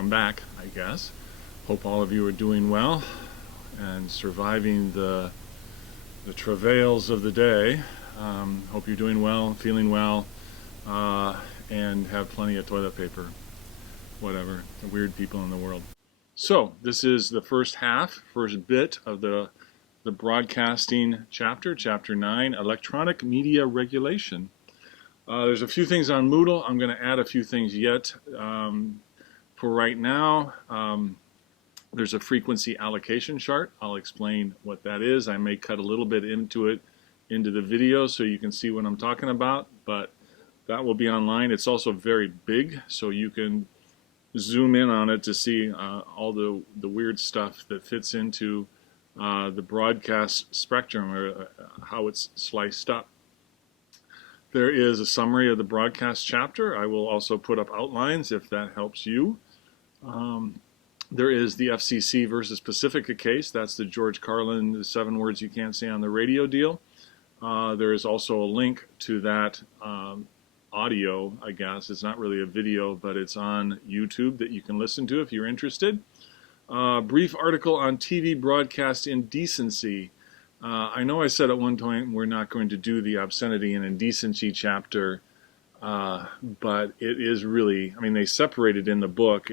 welcome back, I guess. Hope all of you are doing well and surviving the travails of the day. Hope you're doing well, feeling well, and have plenty of toilet paper. Whatever, the weird people in the world. So this is the first bit of the broadcasting chapter, chapter 9, electronic media regulation. There's a few things on Moodle. I'm going to add a few things yet. For right now, there's a frequency allocation chart. I'll explain what that is. I may cut a little bit into the video so you can see what I'm talking about, but that will be online. It's also very big, so you can zoom in on it to see all the weird stuff that fits into the broadcast spectrum, or how it's sliced up. There is a summary of the broadcast chapter. I will also put up outlines if that helps you. There is the FCC versus Pacifica case. That's the George Carlin, the 7 words you can't say on the radio deal. There is also a link to that audio, I guess. It's not really a video, but it's on YouTube that you can listen to if you're interested. Brief article on TV broadcast indecency. I know I said at one point we're not going to do the obscenity and indecency chapter, but it is really, I mean, they separated in the book.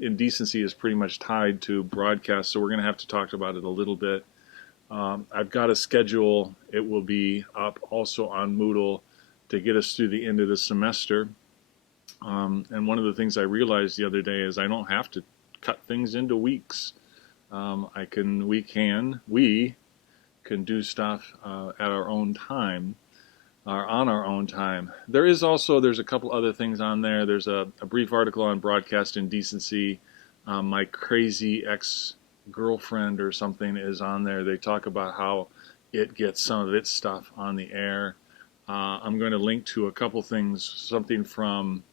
Indecency is pretty much tied to broadcast, so we're going to have to talk about it a little bit. I've got a schedule. It will be up also on Moodle to get us through the end of the semester. And one of the things I realized the other day is I don't have to cut things into weeks. We can do stuff at our own time, or on our own time. There's a couple other things on there. There's a brief article on broadcast indecency. My crazy ex-girlfriend or something is on there. They talk about how it gets some of its stuff on the air. I'm going to link to a couple things, something from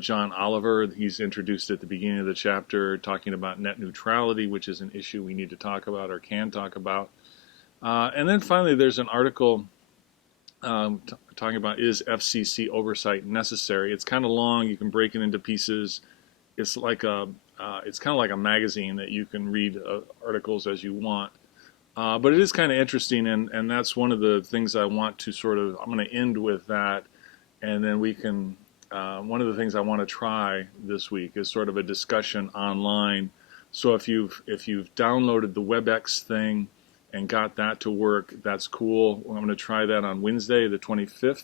John Oliver. He's introduced at the beginning of the chapter, talking about net neutrality, which is an issue we need to talk about or can talk about. And then finally, there's an article talking about, is FCC oversight necessary? It's kind of long. You can break it into pieces. It's like it's kind of like a magazine that you can read articles as you want. But it is kind of interesting, and that's one of the things I want to I'm going to end with that, and then we can, one of the things I want to try this week is sort of a discussion online. So if you've downloaded the WebEx thing and got that to work, that's cool. I'm going to try that on Wednesday, the 25th,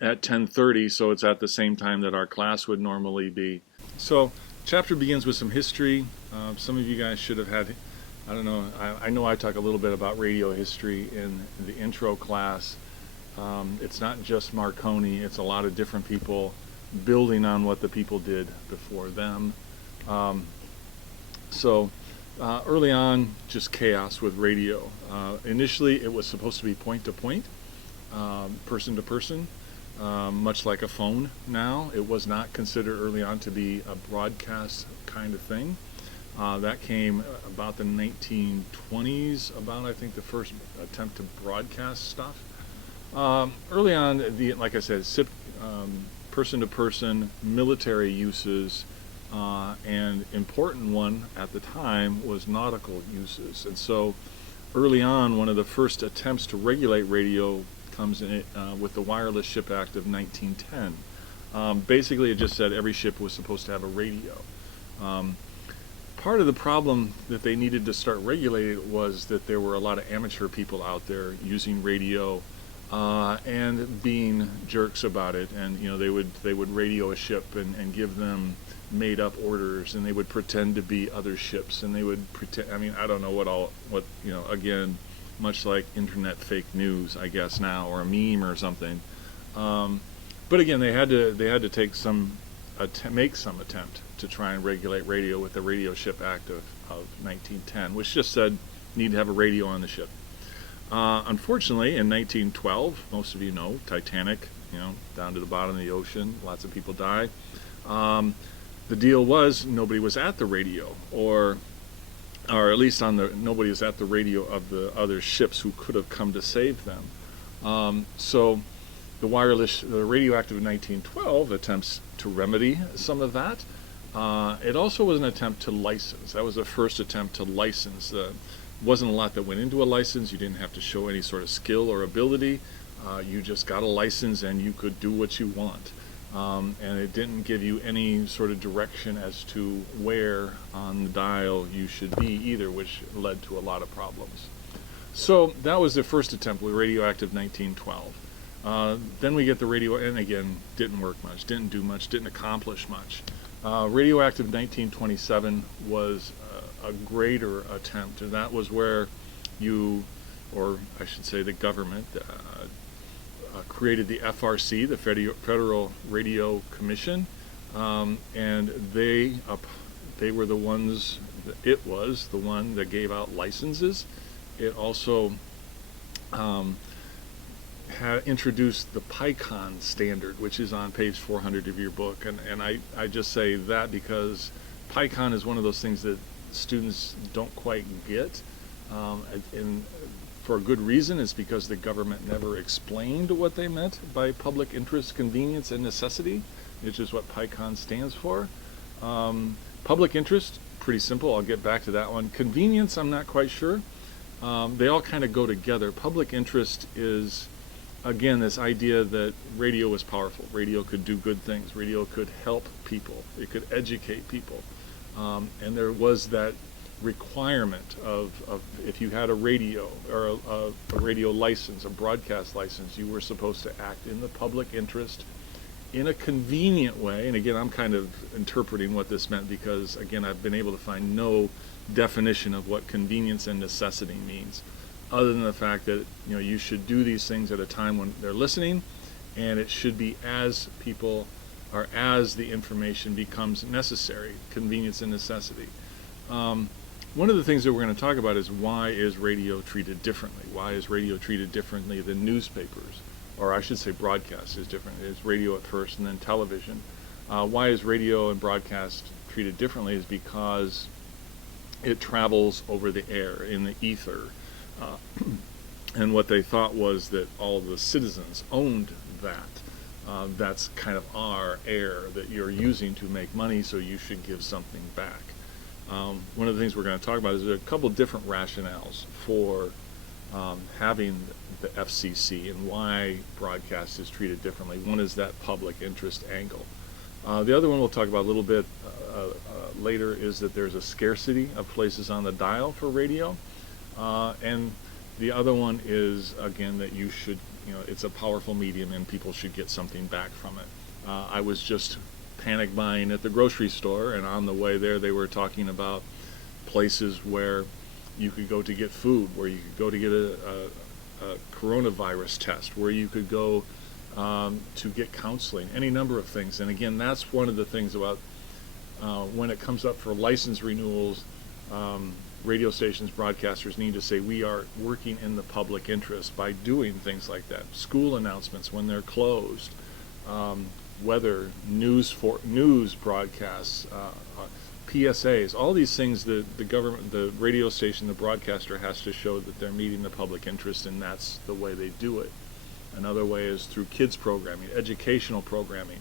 at 10:30, so it's at the same time that our class would normally be. So, chapter begins with some history. Some of you guys should have had, I don't know, I know I talk a little bit about radio history in the intro class. It's not just Marconi, it's a lot of different people building on what the people did before them. Early on, just chaos with radio. Initially, it was supposed to be point-to-point, person-to-person, much like a phone now. It was not considered early on to be a broadcast kind of thing. That came about the 1920s, I think the first attempt to broadcast stuff. Early on, like I said, person-to-person, military uses, and important one at the time was nautical uses. And so early on, one of the first attempts to regulate radio comes in with the Wireless Ship Act of 1910. Basically, it just said every ship was supposed to have a radio. Part of the problem that they needed to start regulating was that there were a lot of amateur people out there using radio and being jerks about it. And they would radio a ship and give them made up orders, and they would pretend to be other ships, and they would pretend, I don't know again, much like internet fake news, I guess now, or a meme or something. But again, they had to make some attempt to try and regulate radio with the Radio Ship Act of 1910, which just said need to have a radio on the ship. Unfortunately, in 1912, most of you know, Titanic, down to the bottom of the ocean, lots of people die. The deal was nobody was at the radio, or at least nobody was at the radio of the other ships who could have come to save them. So the radioactive 1912 attempts to remedy some of that. It also was an attempt to license. That was the first attempt to license. Wasn't a lot that went into a license. You didn't have to show any sort of skill or ability. You just got a license and you could do what you want. And it didn't give you any sort of direction as to where on the dial you should be either, which led to a lot of problems. So that was the first attempt with radioactive 1912. Then we get the radio, and again, didn't work much, didn't do much, didn't accomplish much. Radioactive 1927 was a greater attempt, and that was where you, or I should say the government, created the FRC, the Federal Radio Commission, and they were the ones, it was the one that gave out licenses. It also had introduced the PICON standard, which is on page 400 of your book, and I just say that because PICON is one of those things that students don't quite get, and for a good reason. It's because the government never explained what they meant by public interest, convenience, and necessity, which is what PICON stands for. Public interest, pretty simple, I'll get back to that one. Convenience, I'm not quite sure. They all kind of go together. Public interest is, again, this idea that radio was powerful. Radio could do good things. Radio could help people. It could educate people. And there was that requirement of if you had a radio or a radio license, a broadcast license, you were supposed to act in the public interest in a convenient way. And again, I'm kind of interpreting what this meant because, again, I've been able to find no definition of what convenience and necessity means, other than the fact that you should do these things at a time when they're listening, and it should be as people or as the information becomes necessary. Convenience and necessity. One of the things that we're going to talk about is why is radio treated differently? Why is radio treated differently than newspapers? Or I should say broadcast is different. It's radio at first and then television. Why is radio and broadcast treated differently is because it travels over the air, in the ether. And what they thought was that all the citizens owned that. That's kind of our air that you're using to make money, so you should give something back. One of the things we're going to talk about is there are a couple different rationales for having the FCC and why broadcast is treated differently. One is that public interest angle. The other one we'll talk about a little bit later is that there's a scarcity of places on the dial for radio. And the other one is, again, that you should, it's a powerful medium and people should get something back from it. I was just panic buying at the grocery store, and on the way there they were talking about places where you could go to get food, where you could go to get a coronavirus test, where you could go to get counseling, any number of things. And again, that's one of the things about when it comes up for license renewals, radio stations, broadcasters need to say we are working in the public interest by doing things like that. School announcements when they're closed, weather, news broadcasts, PSAs, all these things that the government, the radio station, the broadcaster has to show that they're meeting the public interest, and that's the way they do it. Another way is through kids programming, educational programming.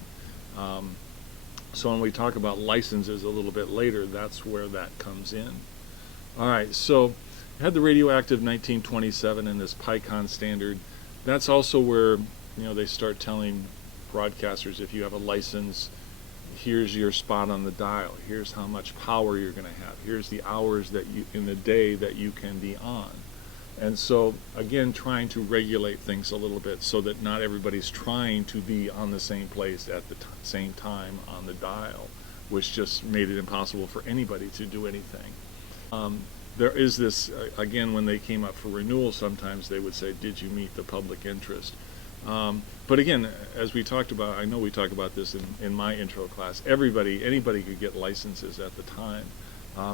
So when we talk about licenses a little bit later, that's where that comes in. All right, so you had the radioactive 1927 and this PICON standard. That's also where they start telling broadcasters, if you have a license, here's your spot on the dial, here's how much power you're going to have, here's the hours that you in the day that you can be on. And so again, trying to regulate things a little bit so that not everybody's trying to be on the same place at the same time on the dial, which just made it impossible for anybody to do anything. There is this, again, when they came up for renewal, sometimes they would say, did you meet the public interest? But again, as we talked about, I know we talked about this in my intro class, anybody could get licenses at the time.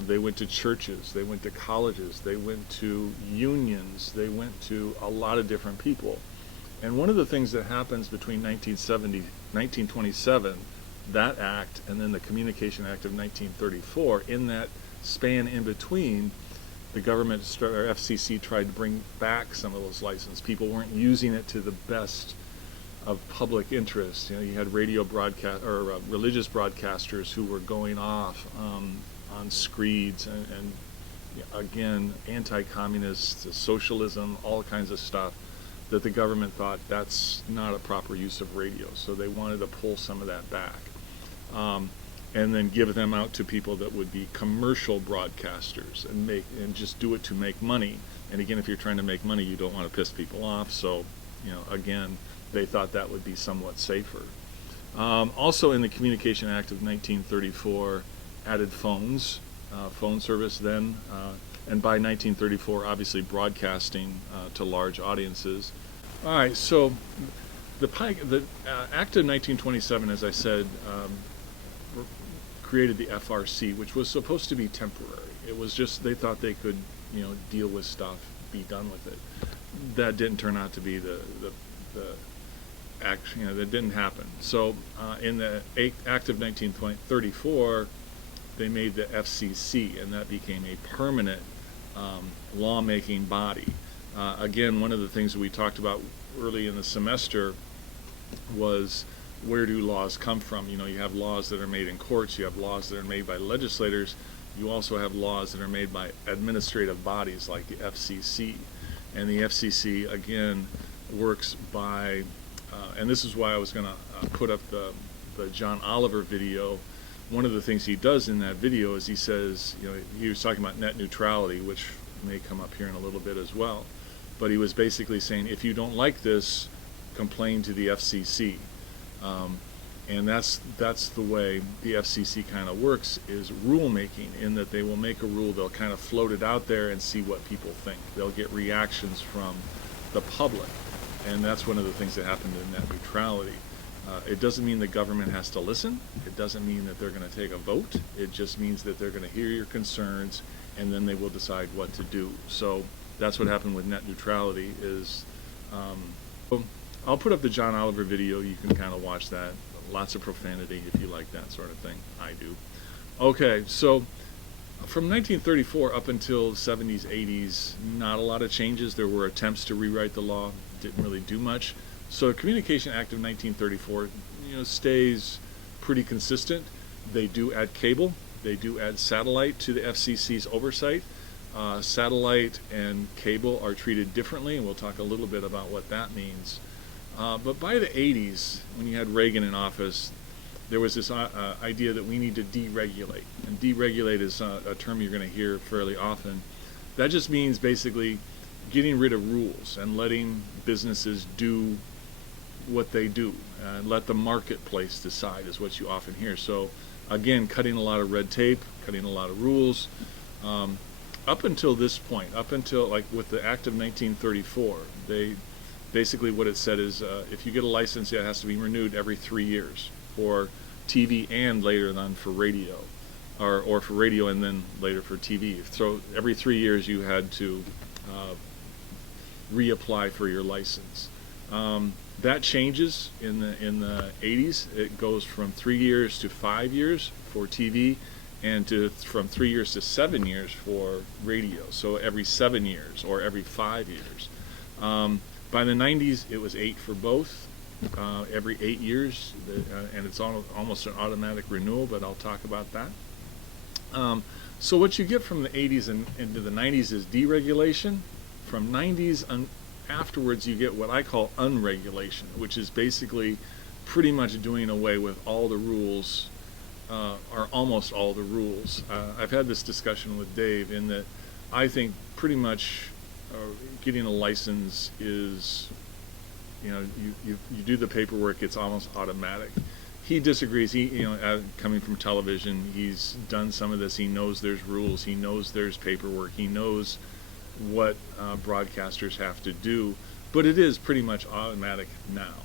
They went to churches, they went to colleges, they went to unions, they went to a lot of different people. And one of the things that happens between 1927, that act, and then the Communication Act of 1934, in that span in between, the government, or FCC, tried to bring back some of those licenses. People weren't using it to the best of public interest. You know, you had radio broadcast or religious broadcasters who were going off on screeds and again, anti-communist, socialism, all kinds of stuff that the government thought that's not a proper use of radio. So they wanted to pull some of that back. And then give them out to people that would be commercial broadcasters and just do it to make money. And again, if you're trying to make money, you don't want to piss people off. So, you know, again, they thought that would be somewhat safer. Also in the Communication Act of 1934, added phones, phone service then, and by 1934, obviously broadcasting to large audiences. All right, so the Act of 1927, as I said, created the FRC, which was supposed to be temporary. It was just, they thought they could, you know, deal with stuff, be done with it. That didn't turn out to be the act, you know, that didn't happen. So in the Act of 1934, they made the FCC, and that became a permanent lawmaking body. Again, one of the things that we talked about early in the semester was, where do laws come from? You know, you have laws that are made in courts, you have laws that are made by legislators, you also have laws that are made by administrative bodies like the FCC. And the FCC, again, works by, and this is why I was going to put up the John Oliver video. One of the things he does in that video is he says, you know, he was talking about net neutrality, which may come up here in a little bit as well. But he was basically saying, if you don't like this, complain to the FCC. And that's the way the FCC kind of works, is rulemaking, in that they will make a rule, they'll kind of float it out there and see what people think. They'll get reactions from the public, and that's one of the things that happened in net neutrality. It doesn't mean the government has to listen. It doesn't mean that they're going to take a vote. It just means that they're going to hear your concerns, and then they will decide what to do. So that's what happened with net neutrality. Is I'll put up the John Oliver video. You can kind of watch that. Lots of profanity if you like that sort of thing. I do. Okay, so from 1934 up until the 70s, 80s, not a lot of changes. There were attempts to rewrite the law. Didn't really do much. So the Communication Act of 1934, you know, stays pretty consistent. They do add cable. They do add satellite to the FCC's oversight. Satellite and cable are treated differently, and we'll talk a little bit about what that means. But by the 80s, when you had Reagan in office, there was this idea that we need to deregulate. And deregulate is a term you're going to hear fairly often. That just means basically getting rid of rules and letting businesses do what they do. Let the marketplace decide is what you often hear. So again, cutting a lot of red tape, cutting a lot of rules. Up until this point, up until like with the Act of 1934, they basically what it said is if you get a license, it has to be renewed every 3 years for TV and later on for radio, or for radio and then later for TV. So every 3 years you had to reapply for your license. That changes in the 80s. It goes from 3 years to 5 years for TV, and from 3 years to 7 years for radio. So every 7 years or every 5 years. By the 90s, it was 8 for both, every 8 years, and it's almost an automatic renewal, but I'll talk about that. So what you get from the 80s and into the 90s is deregulation. From 90s afterwards, you get what I call unregulation, which is basically pretty much doing away with all the rules, or almost all the rules. I've had this discussion with Dave in that I think pretty much getting a license is, you know, you do the paperwork, it's almost automatic. He disagrees. He, you know, coming from television, he's done some of this. He knows there's rules. He knows there's paperwork. He knows what broadcasters have to do, but it is pretty much automatic now.